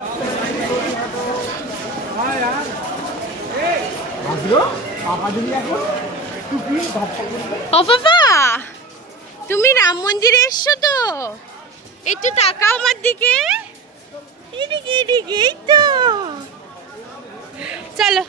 ও বাবা, তুমি রাম মন্দিরে এসছো তো? একটু তাকাও আমার দিকে। এদিকে এদিকে, এই তো চলো।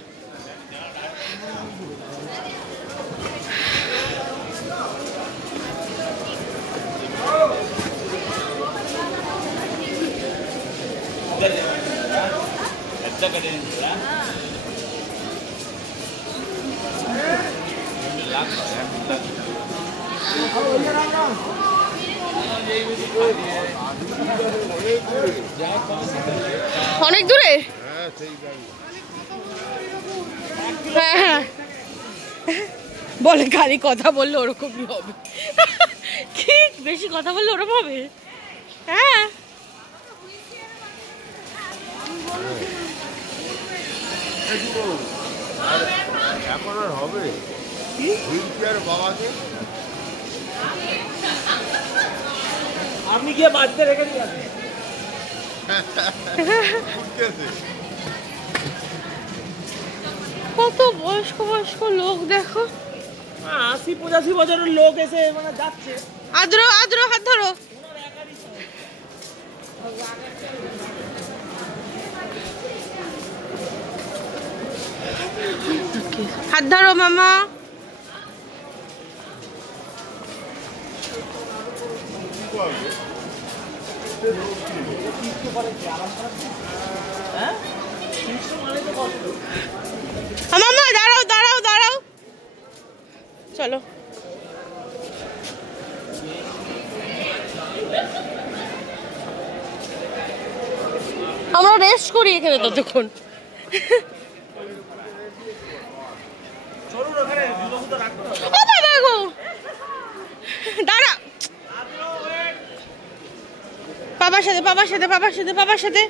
অনেক দূরে। হ্যাঁ, বলে খালি কথা বললে ওরকমই হবে। কি বেশি কথা বললে ওরকম হবে? হ্যাঁ, এখন আর হবে বাবাকে আপনি গিয়ে বাড়িতে রেখে দিয়ে আসেন। কত বয়স্ক বয়স্ক লোক দেখো। 80-85 বছরের লোক এসে মানে যাচ্ছে। আদ্র আদ্র হাত ধরো। হাত ধরো মামা। মামা দাঁড়াও দাঁড়াও দাঁড়াও, চলো। আমরা রেস্ট করি এখানে ততক্ষণ। ও বাবা গো, দাঁড়া। বাবার সাথে বাবার সাথে বাবার সাথে বাবার সাথে